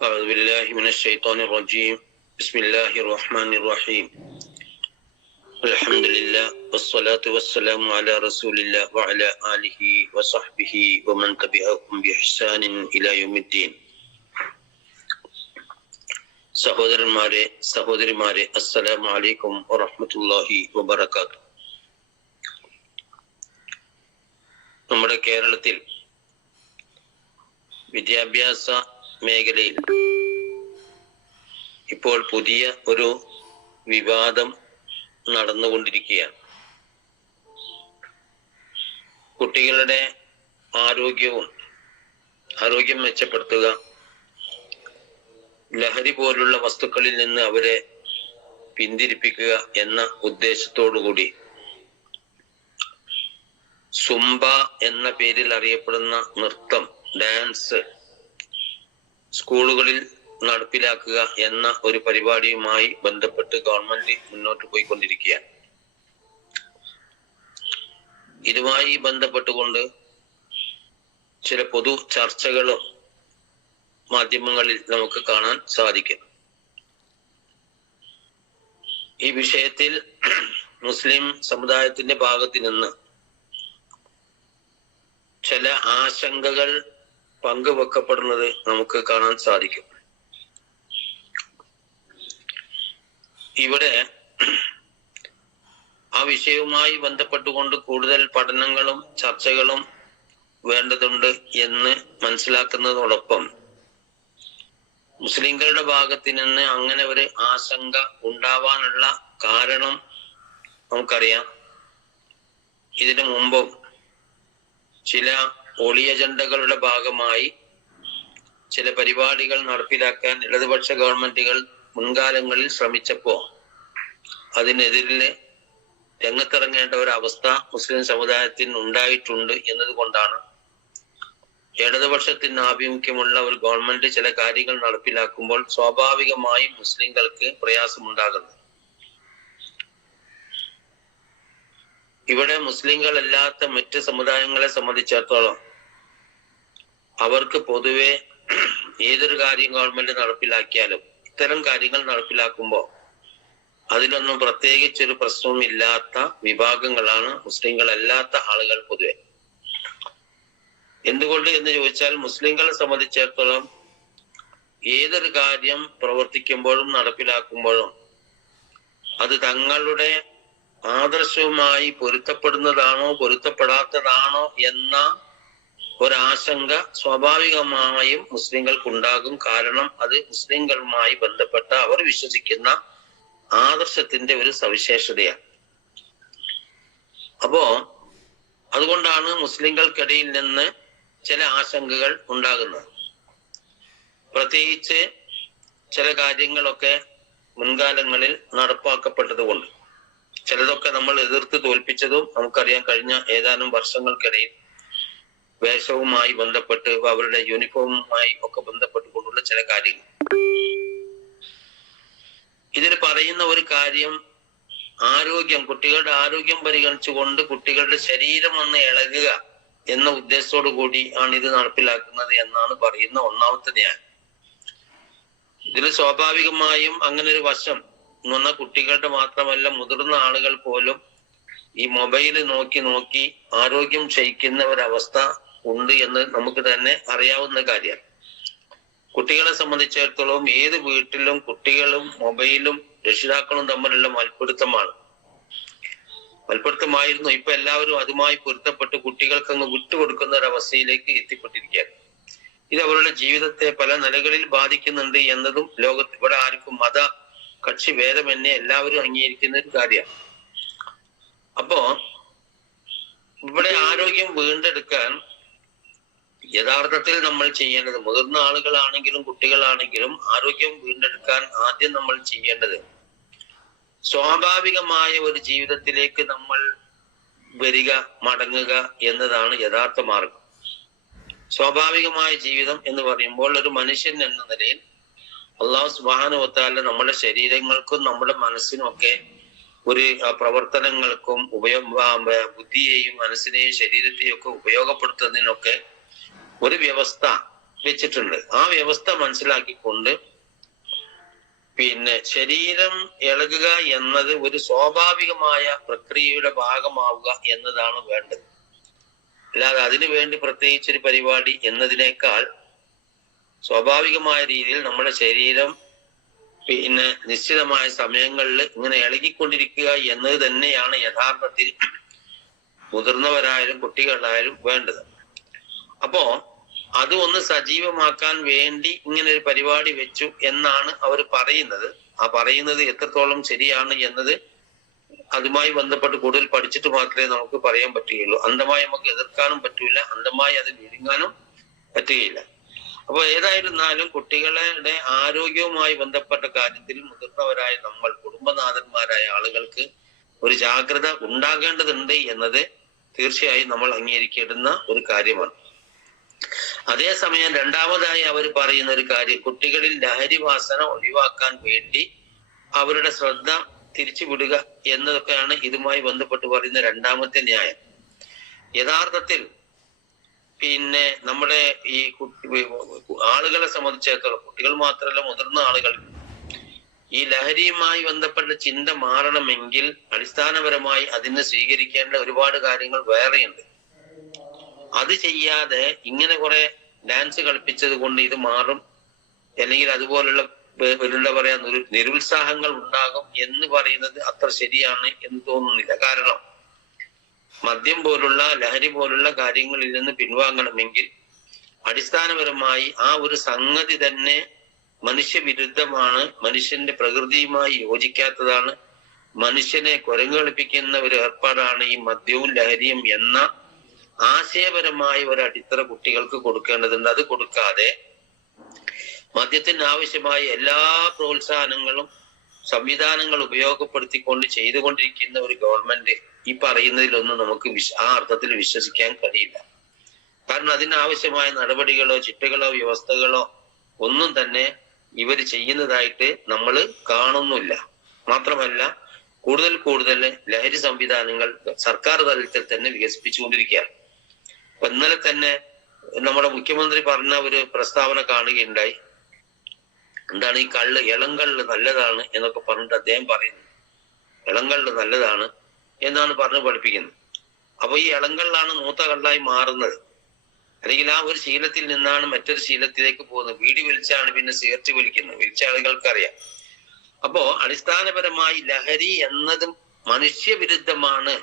أعوذ بالله من الشيطان الرجيم بسم الله الرحمن الرحيم الحمد لله والصلاة والسلام على رسول الله وعلى آله وصحبه ومن تبعهم بإحسان إلى يوم الدين സഹോദരന്മാരെ സഹോദരിമാരെ അസ്സലാമു അലൈക്കും വറഹ്മത്തുള്ളാഹി വബറകാത്തു നമ്മുടെ കേരളത്തിൽ വിദ്യാഭ്യാസ മേഖലയിൽ. ഇപ്പോൾ പുതിയ ഒരു വിവാദം നടന്നുകൊണ്ടിരിക്കുകയാണ്. കുട്ടികളുടെ ആരോഗ്യവും ആരോഗ്യം മെച്ചപ്പെടുത്തുക ലഹരി പോലുള്ള വസ്തുക്കളിൽ നിന്ന് അവരെ പിന്തിരിപ്പിക്കുക എന്ന ഉദ്ദേശത്തോടുകൂടി സുംബ എന്ന പേരിൽ അറിയപ്പെടുന്ന നൃത്തം ഡാൻസ് സ്കൂളുകളിൽ നടപ്പിലാക്കുക എന്ന ഒരു പരിപാടിയുമായി ബന്ധപ്പെട്ട് ഗവൺമെന്റ് മുന്നോട്ട് പോയിക്കൊണ്ടിരിക്കുകയാണ്. ഇതുമായി ബന്ധപ്പെട്ടുകൊണ്ട് ചില പൊതു ചർച്ചകളും മാധ്യമങ്ങളിൽ നമുക്ക് കാണാൻ സാധിക്കും. ഈ വിഷയത്തിൽ മുസ്ലിം സമുദായത്തിന്റെ ഭാഗത്ത് നിന്ന് ചില ആശങ്കകൾ പങ്കുവെക്കപ്പെടുന്നത് നമുക്ക് കാണാൻ സാധിക്കും. ഇവിടെ ആ വിഷയവുമായി ബന്ധപ്പെട്ടുകൊണ്ട് കൂടുതൽ പഠനങ്ങളും ചർച്ചകളും വേണ്ടതുണ്ട് എന്ന് മനസ്സിലാക്കുന്നതോടൊപ്പം മുസ്ലിങ്ങളുടെ ഭാഗത്ത് നിന്ന് അങ്ങനെ ഒരു ആശങ്ക ഉണ്ടാവാനുള്ള കാരണം നമുക്കറിയാം. ഇതിനു മുമ്പും ചില ഒളി അജണ്ടകളുടെ ഭാഗമായി ചില പരിപാടികൾ നടപ്പിലാക്കാൻ ഇടതുപക്ഷ ഗവൺമെന്റുകൾ മുൻകാലങ്ങളിൽ ശ്രമിച്ചപ്പോ അതിനെതിരെ രംഗത്തിറങ്ങേണ്ട ഒരു അവസ്ഥ മുസ്ലിം സമുദായത്തിന് ഉണ്ടായിട്ടുണ്ട് എന്നതുകൊണ്ടാണ് ഇടതുപക്ഷത്തിന് ആഭിമുഖ്യമുള്ള ഒരു ഗവൺമെന്റ് ചില കാര്യങ്ങൾ നടപ്പിലാക്കുമ്പോൾ സ്വാഭാവികമായും മുസ്ലിങ്ങൾക്ക് പ്രയാസമുണ്ടാകുന്നത് ഇവിടെ മുസ്ലിങ്ങളല്ലാത്ത മറ്റ് സമുദായങ്ങളെ സംബന്ധിച്ചിടത്തോളം അവർക്ക് പൊതുവെ ഏതൊരു കാര്യം ഗവൺമെന്റ് നടപ്പിലാക്കിയാലും ഇത്തരം കാര്യങ്ങൾ നടപ്പിലാക്കുമ്പോൾ അതിനൊന്നും പ്രത്യേകിച്ചൊരു പ്രശ്നവും ഇല്ലാത്ത വിഭാഗങ്ങളാണ് മുസ്ലിങ്ങളല്ലാത്ത ആളുകൾ പൊതുവെ. എന്തുകൊണ്ട് എന്ന് ചോദിച്ചാൽ മുസ്ലിങ്ങളെ സംബന്ധിച്ചിടത്തോളം ഏതൊരു കാര്യം പ്രവർത്തിക്കുമ്പോഴും നടപ്പിലാക്കുമ്പോഴും അത് തങ്ങളുടെ ആദർശവുമായി പൊരുത്തപ്പെടുന്നതാണോ പൊരുത്തപ്പെടാത്തതാണോ എന്ന ഒരാശങ്ക സ്വാഭാവികമായും മുസ്ലിങ്ങൾക്കുണ്ടാകും. കാരണം അത് മുസ്ലിങ്ങളുമായി ബന്ധപ്പെട്ട അവർ വിശ്വസിക്കുന്ന ആദർശത്തിന്റെ ഒരു സവിശേഷതയാണ്. അപ്പോ അതുകൊണ്ടാണ് മുസ്ലിങ്ങൾക്കിടയിൽ നിന്ന് ചില ആശങ്കകൾ ഉണ്ടാകുന്നത്. പ്രത്യേകിച്ച് ചില കാര്യങ്ങളൊക്കെ മുൻകാലങ്ങളിൽ നടപ്പാക്കപ്പെട്ടതുകൊണ്ട്. ചിലതൊക്കെ നമ്മൾ എതിർത്ത് തോൽപ്പിച്ചതും നമുക്കറിയാൻ കഴിഞ്ഞ ഏതാനും വർഷങ്ങൾക്കിടയിൽ വേഷവുമായി ബന്ധപ്പെട്ട് അവരുടെ യൂണിഫോമുമായി ഒക്കെ ബന്ധപ്പെട്ടുകൊണ്ടുള്ള ചില കാര്യങ്ങൾ. ഇതിൽ പറയുന്ന ഒരു കാര്യം ആരോഗ്യം കുട്ടികളുടെ ആരോഗ്യം പരിഗണിച്ചുകൊണ്ട് കുട്ടികളുടെ ശരീരം ഒന്ന് ഇളകുക എന്ന ഉദ്ദേശത്തോടു കൂടി ആണ് ഇത് നടപ്പിലാക്കുന്നത് എന്നാണ് പറയുന്ന ഒന്നാമത്തെ ഞാൻ ഇതിൽ സ്വാഭാവികമായും അങ്ങനെ ഒരു വശം എന്ന് പറഞ്ഞാൽ കുട്ടികളുടെ മാത്രമല്ല മുതിർന്ന ആളുകൾ പോലും ഈ മൊബൈൽ നോക്കി നോക്കി ആരോഗ്യം ക്ഷയിക്കുന്ന ഒരവസ്ഥ ഉണ്ട് എന്ന് നമുക്ക് തന്നെ അറിയാവുന്ന കാര്യമാണ് കുട്ടികളെ സംബന്ധിച്ചിടത്തോളം ഏത് വീട്ടിലും കുട്ടികളും മൊബൈലും രക്ഷിതാക്കളും തമ്മിലുള്ള മൽപ്പിടുത്തമാണ് മൽപ്പിടുത്തമായിരുന്നു ഇപ്പൊ എല്ലാവരും അതുമായി പൊരുത്തപ്പെട്ട് കുട്ടികൾക്ക് അങ്ങ് വിട്ടുകൊടുക്കുന്ന ഒരു അവസ്ഥയിലേക്ക് എത്തിപ്പെട്ടിരിക്കുകയാണ്. ഇത് അവരുടെ ജീവിതത്തെ പല നിലകളിൽ ബാധിക്കുന്നുണ്ട് എന്നതും ലോകത്ത് ഇവിടെ ആർക്കും മത കക്ഷി ഭേദമെന്നെ എല്ലാവരും അംഗീകരിക്കുന്ന ഒരു കാര്യമാണ്. അപ്പോ ഇവിടെ ആരോഗ്യം വീണ്ടെടുക്കാൻ യഥാർത്ഥത്തിൽ നമ്മൾ ചെയ്യേണ്ടത് മുതിർന്ന ആളുകളാണെങ്കിലും കുട്ടികളാണെങ്കിലും ആരോഗ്യം വീണ്ടെടുക്കാൻ ആദ്യം നമ്മൾ ചെയ്യേണ്ടത് സ്വാഭാവികമായ ഒരു ജീവിതത്തിലേക്ക് നമ്മൾ വരിക മടങ്ങുക എന്നതാണ് യഥാർത്ഥ മാർഗം. സ്വാഭാവികമായ ജീവിതം എന്ന് പറയുമ്പോൾ ഒരു മനുഷ്യൻ എന്ന നിലയിൽ അള്ളാഹു സുബാനുവത്താല നമ്മുടെ ശരീരങ്ങൾക്കും നമ്മുടെ മനസ്സിനും ഒക്കെ ഒരു പ്രവർത്തനങ്ങൾക്കും ഉപയോഗ ബുദ്ധിയെയും മനസ്സിനെയും ശരീരത്തെയും ഒക്കെ ഉപയോഗപ്പെടുത്തുന്നതിനൊക്കെ ഒരു വ്യവസ്ഥ വെച്ചിട്ടുണ്ട്. ആ വ്യവസ്ഥ മനസ്സിലാക്കിക്കൊണ്ട് പിന്നെ ശരീരം ഇളകുക എന്നത് ഒരു സ്വാഭാവികമായ പ്രക്രിയയുടെ ഭാഗമാവുക എന്നതാണ് വേണ്ടത്. അല്ലാതെ അതിനു വേണ്ടി പ്രത്യേകിച്ചൊരു പരിപാടി എന്നതിനേക്കാൾ സ്വാഭാവികമായ രീതിയിൽ നമ്മുടെ ശരീരം പിന്നെ നിശ്ചിതമായ സമയങ്ങളിൽ ഇങ്ങനെ ഇളകിക്കൊണ്ടിരിക്കുക എന്നത് തന്നെയാണ് യഥാർത്ഥത്തിൽ മുതിർന്നവരായാലും കുട്ടികളായാലും വേണ്ടത്. അപ്പോ അത് ഒന്ന് സജീവമാക്കാൻ വേണ്ടി ഇങ്ങനെ ഒരു പരിപാടി വെച്ചു എന്നാണ് അവർ പറയുന്നത്. ആ പറയുന്നത് എത്രത്തോളം ശരിയാണ് എന്നത് അതുമായി ബന്ധപ്പെട്ട് കൂടുതൽ പഠിച്ചിട്ട് മാത്രമേ നമുക്ക് പറയാൻ പറ്റുകയുള്ളൂ. അന്ധമായി നമുക്ക് എതിർക്കാനും പറ്റൂല. അന്ധമായി അത് വിഴുങ്ങാനും പറ്റുകയില്ല. അപ്പൊ ഏതായിരുന്നാലും കുട്ടികളുടെ ആരോഗ്യവുമായി ബന്ധപ്പെട്ട കാര്യത്തിൽ മുതിർന്നവരായ നമ്മൾ കുടുംബനാഥന്മാരായ ആളുകൾക്ക് ഒരു ജാഗ്രത ഉണ്ടാകേണ്ടതുണ്ട് എന്നത് തീർച്ചയായും നമ്മൾ അംഗീകരിക്കേണ്ടുന്ന ഒരു കാര്യമാണ്. അതേസമയം രണ്ടാമതായി അവർ പറയുന്ന ഒരു കാര്യം കുട്ടികളിൽ ലഹരി വാസന ഒഴിവാക്കാൻ വേണ്ടി അവരുടെ ശ്രദ്ധ തിരിച്ചുവിടുക എന്നതൊക്കെയാണ് ഇതുമായി ബന്ധപ്പെട്ട് പറയുന്ന രണ്ടാമത്തെ ന്യായം. യഥാർത്ഥത്തിൽ പിന്നെ നമ്മുടെ ഈ ആളുകളെ സംബന്ധിച്ചിടത്തോളം കുട്ടികൾ മാത്രമല്ല മുതിർന്ന ആളുകൾ ഈ ലഹരിയുമായി ബന്ധപ്പെട്ട ചിന്ത മാറണമെങ്കിൽ അടിസ്ഥാനപരമായി അതിന് സ്വീകരിക്കേണ്ട ഒരുപാട് കാര്യങ്ങൾ വേറെയുണ്ട്. അത് ചെയ്യാതെ ഇങ്ങനെ കുറെ ഡാൻസ് കളിപ്പിച്ചത് കൊണ്ട് ഇത് മാറും. അല്ലെങ്കിൽ അതുപോലുള്ള എന്താ പറയാ നിരു- നിരുത്സാഹങ്ങൾ ഉണ്ടാകും എന്ന് പറയുന്നത് അത്ര ശരിയാണ് എന്ന് തോന്നുന്നില്ല. കാരണം മദ്യം പോലുള്ള ലഹരി പോലുള്ള കാര്യങ്ങളിൽ നിന്ന് പിൻവാങ്ങണമെങ്കിൽ അടിസ്ഥാനപരമായി ആ ഒരു സംഗതി തന്നെ മനുഷ്യവിരുദ്ധമാണ്. മനുഷ്യന്റെ പ്രകൃതിയുമായി യോജിക്കാത്തതാണ്. മനുഷ്യനെ കുരങ്ങുകളിപ്പിക്കുന്ന ഒരു ഏർപ്പാടാണ് ഈ മദ്യവും ലഹരിയും എന്ന ആശയപരമായ ഒരു അടിത്തറ കുട്ടികൾക്ക് കൊടുക്കേണ്ടതുണ്ട് അത് കൊടുക്കാതെ മദ്യത്തിന് ആവശ്യമായ എല്ലാ പ്രോത്സാഹനങ്ങളും സംവിധാനങ്ങൾ ഉപയോഗപ്പെടുത്തിക്കൊണ്ട് ചെയ്തുകൊണ്ടിരിക്കുന്ന ഒരു ഗവൺമെന്റ് ഈ പറയുന്നതിലൊന്നും നമുക്ക് ആ അർത്ഥത്തിൽ വിശ്വസിക്കാൻ കഴിയില്ല. കാരണം അതിനാവശ്യമായ നടപടികളോ ചിട്ടകളോ വ്യവസ്ഥകളോ ഒന്നും തന്നെ ഇവർ ചെയ്യുന്നതായിട്ട് നമ്മൾ കാണുന്നില്ല മാത്രമല്ല കൂടുതൽ കൂടുതൽ ലഹരി സംവിധാനങ്ങൾ സർക്കാർ തലത്തിൽ തന്നെ വികസിപ്പിച്ചുകൊണ്ടിരിക്കുകയാണ്. ഇന്നലെ തന്നെ നമ്മുടെ മുഖ്യമന്ത്രി പറഞ്ഞ ഒരു പ്രസ്താവന കാണുകയുണ്ടായി. എന്താണ് ഈ കള്ള് ഇളങ്കള്ള് നല്ലതാണ് എന്നൊക്കെ പറഞ്ഞിട്ട് അദ്ദേഹം പറയുന്നു. ഇളങ്കള്ള് നല്ലതാണ് എന്നാണ് പറഞ്ഞ് പഠിപ്പിക്കുന്നത്. അപ്പൊ ഈ ഇളങ്കള്ളാണ് മൂത്ത കള്ളായി മാറുന്നത്. അല്ലെങ്കിൽ ആ ഒരു ശീലത്തിൽ നിന്നാണ് മറ്റൊരു ശീലത്തിലേക്ക് പോകുന്നത്. വീടി വലിച്ചാണ് പിന്നെ സിഗരറ്റ് വലിക്കുന്നത് വലിച്ച ആളുകൾക്കറിയാം. അപ്പോ അടിസ്ഥാനപരമായി ലഹരി എന്നതും മനുഷ്യവിരുദ്ധമാണ്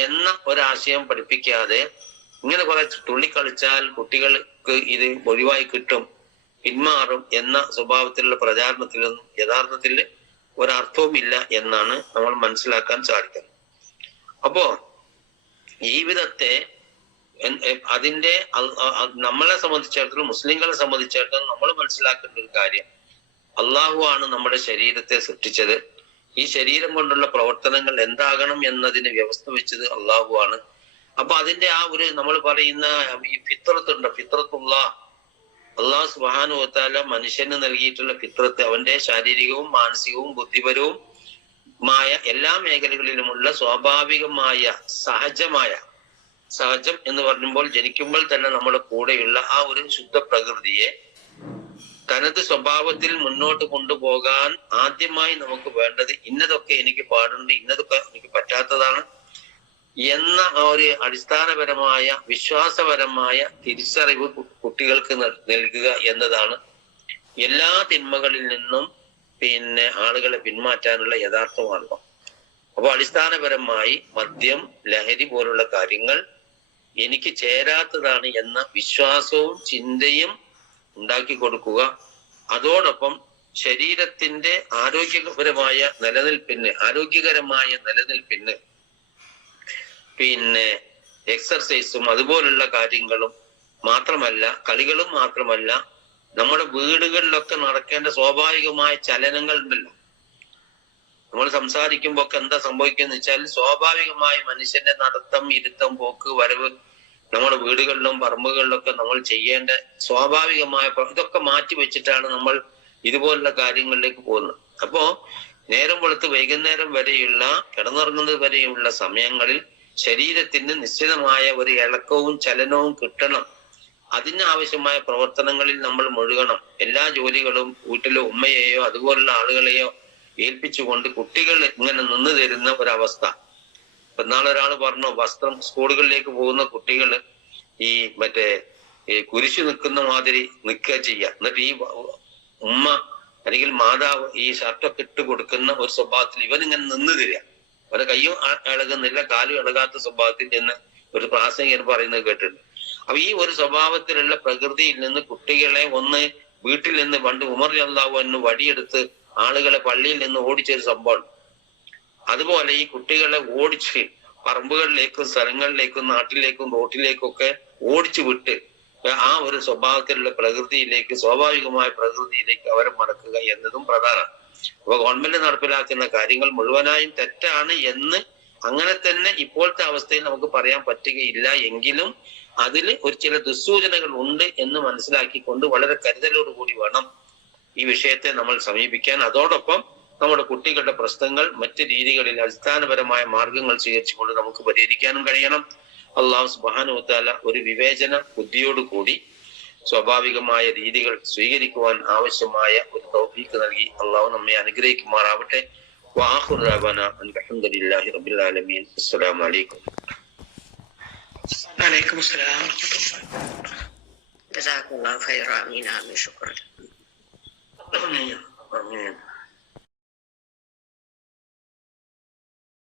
എന്ന ഒരാശയം പഠിപ്പിക്കാതെ ഇങ്ങനെ കുറെ തുള്ളിക്കളിച്ചാൽ കുട്ടികൾക്ക് ഇത് ഒഴിവായി കിട്ടും. പിന്മാറും എന്ന സ്വഭാവത്തിലുള്ള പ്രചാരണത്തിലൊന്നും യഥാർത്ഥത്തിൽ ഒരർത്ഥവുമില്ല എന്നാണ് നമ്മൾ മനസ്സിലാക്കാൻ സാധിക്കുന്നത്. അപ്പോ ജീവിതത്തെ അതിന്റെ നമ്മളെ സംബന്ധിച്ചിടത്തോളം മുസ്ലിങ്ങളെ സംബന്ധിച്ചിടത്തോളം നമ്മൾ മനസ്സിലാക്കേണ്ട ഒരു കാര്യം അള്ളാഹു ആണ് നമ്മുടെ ശരീരത്തെ സൃഷ്ടിച്ചത്. ഈ ശരീരം കൊണ്ടുള്ള പ്രവർത്തനങ്ങൾ എന്താകണം എന്നതിന് വ്യവസ്ഥ വെച്ചത് അള്ളാഹു ആണ്. അപ്പൊ അതിന്റെ ആ ഒരു നമ്മൾ പറയുന്ന ഈ ഫിത്രത്തുണ്ട്. ഫിത്രത്തുള്ള അള്ളാഹു സുബാനു വത്താല മനുഷ്യന് നൽകിയിട്ടുള്ള ഫിത്രത്ത് അവന്റെ ശാരീരികവും മാനസികവും ബുദ്ധിപരവും മായ എല്ലാ മേഖലകളിലുമുള്ള സ്വാഭാവികമായ സഹജമായ സഹജം എന്ന് പറയുമ്പോൾ ജനിക്കുമ്പോൾ തന്നെ നമ്മുടെ കൂടെയുള്ള ആ ഒരു ശുദ്ധ പ്രകൃതിയെ തനത് സ്വഭാവത്തിൽ മുന്നോട്ട് കൊണ്ടുപോകാൻ ആദ്യമായി നമുക്ക് വേണ്ടത് ഇന്നതൊക്കെ എനിക്ക് പാടുണ്ട് ഇന്നതൊക്കെ എനിക്ക് പറ്റാത്തതാണ്. എന്ന ഒരു അടിസ്ഥാനപരമായ വിശ്വാസപരമായ തിരിച്ചറിവ് കുട്ടികൾക്ക് നൽകുക എന്നതാണ് എല്ലാ തിന്മകളിൽ നിന്നും പിന്നെ ആളുകളെ പിന്മാറ്റാനുള്ള യഥാർത്ഥ മാർഗം. അപ്പൊ അടിസ്ഥാനപരമായി മദ്യം ലഹരി പോലുള്ള കാര്യങ്ങൾ എനിക്ക് ചേരാത്തതാണ് എന്ന വിശ്വാസവും ചിന്തയും ഉണ്ടാക്കി കൊടുക്കുക. അതോടൊപ്പം ശരീരത്തിന്റെ ആരോഗ്യപരമായ നിലനിൽപ്പിന് ആരോഗ്യകരമായ നിലനിൽപ്പിന് പിന്നെ എക്സർസൈസും അതുപോലുള്ള കാര്യങ്ങളും മാത്രമല്ല കളികളും മാത്രമല്ല നമ്മുടെ വീടുകളിലൊക്കെ നടക്കേണ്ട സ്വാഭാവികമായ ചലനങ്ങൾ ഉണ്ടല്ലോ. നമ്മൾ സംസാരിക്കുമ്പോ ഒക്കെ എന്താ സംഭവിക്കുന്നത് വെച്ചാൽ സ്വാഭാവികമായ മനുഷ്യന്റെ നടത്തം ഇരുത്തം പോക്ക് വരവ് നമ്മുടെ വീടുകളിലും പറമ്പുകളിലൊക്കെ നമ്മൾ ചെയ്യേണ്ട സ്വാഭാവികമായ ഇതൊക്കെ മാറ്റി വെച്ചിട്ടാണ് നമ്മൾ ഇതുപോലുള്ള കാര്യങ്ങളിലേക്ക് പോകുന്നത്. അപ്പോ നേരം വെളുത്ത് വൈകുന്നേരം വരെയുള്ള കിടന്നുറങ്ങുന്നത് വരെയുള്ള സമയങ്ങളിൽ ശരീരത്തിന് നിശ്ചിതമായ ഒരു ഇളക്കവും ചലനവും കിട്ടണം. അതിനാവശ്യമായ പ്രവർത്തനങ്ങളിൽ നമ്മൾ മുഴുകണം. എല്ലാ ജോലികളും വീട്ടിലെ ഉമ്മയെയോ അതുപോലുള്ള ആളുകളെയോ ഏൽപ്പിച്ചുകൊണ്ട് കുട്ടികൾ ഇങ്ങനെ നിന്ന് തരുന്ന ഒരവസ്ഥ. ഒരാൾ പറഞ്ഞു വസ്ത്രം സ്കൂളുകളിലേക്ക് പോകുന്ന കുട്ടികൾ ഈ മറ്റേ ഈ കുരിശു നിൽക്കുന്ന മാതിരി നിൽക്കുക ചെയ്യുക. എന്നിട്ട് ഈ ഉമ്മ അല്ലെങ്കിൽ മാതാവ് ഈ ഷർട്ടൊക്കെ ഇട്ട് കൊടുക്കുന്ന ഒരു സ്വഭാവത്തിൽ ഇവനിങ്ങനെ നിന്ന് തരിക. അവരെ കയ്യും അ- ഇളകുന്നില്ല കാലും ഇളകാത്ത സ്വഭാവത്തിൽ എന്ന് ഒരു പ്രാസംഗികൻ പറയുന്നത് കേട്ടിട്ടുണ്ട്. അപ്പൊ ഈ ഒരു സ്വഭാവത്തിലുള്ള പ്രകൃതിയിൽ നിന്ന് കുട്ടികളെ ഒന്ന് വീട്ടിൽ നിന്ന് പണ്ട് ഉമർ അള്ളാഹു എന്ന് വടിയെടുത്ത് ആളുകളെ പള്ളിയിൽ നിന്ന് ഓടിച്ചൊരു സംഭവം അതുപോലെ ഈ കുട്ടികളെ ഓടിച്ച് പറമ്പുകളിലേക്കും സ്ഥലങ്ങളിലേക്കും നാട്ടിലേക്കും റോട്ടിലേക്കും ഒക്കെ ഓടിച്ചു വിട്ട് ആ ഒരു സ്വഭാവത്തിലുള്ള പ്രകൃതിയിലേക്ക് സ്വാഭാവികമായ പ്രകൃതിയിലേക്ക് അവരെ മടക്കുക എന്നതും പ്രധാനമാണ്. അപ്പൊ ഗവൺമെന്റ് നടപ്പിലാക്കുന്ന കാര്യങ്ങൾ മുഴുവനായും തെറ്റാണ് എന്ന് അങ്ങനെ തന്നെ ഇപ്പോഴത്തെ അവസ്ഥയിൽ നമുക്ക് പറയാൻ പറ്റുകയില്ല എങ്കിലും അതിൽ ഒരു ചില ദുസ്സൂചനകൾ ഉണ്ട് എന്ന് മനസ്സിലാക്കിക്കൊണ്ട് വളരെ കരുതലോടുകൂടി വേണം ഈ വിഷയത്തെ നമ്മൾ സമീപിക്കാൻ. അതോടൊപ്പം നമ്മുടെ കുട്ടികളുടെ പ്രശ്നങ്ങൾ മറ്റ് രീതികളിൽ അടിസ്ഥാനപരമായ മാർഗങ്ങൾ സ്വീകരിച്ചുകൊണ്ട് നമുക്ക് പരിഹരിക്കാനും കഴിയണം. അള്ളാഹു സുബാനുത്താല ഒരു വിവേചന ബുദ്ധിയോടുകൂടി സ്വാഭാവികമായ രീതികൾ സ്വീകരിക്കുവാൻ ആവശ്യമായ ഒരു തൗഫീക്ക് നൽകി അള്ളാഹു നമ്മെ അനുഗ്രഹിക്കുമാറാവട്ടെ. വാഹുർ റബന അലഹമുല്ലാഹി റബിൽ ആലമീൻ. അസ്സലാം വലൈക്കും വലൈക്കും അസ്സലാം. ജസാക്കുല്ലാഹു ഖൈറ. ആമീൻ ആമീൻ. ശുക്രൻ ആമീൻ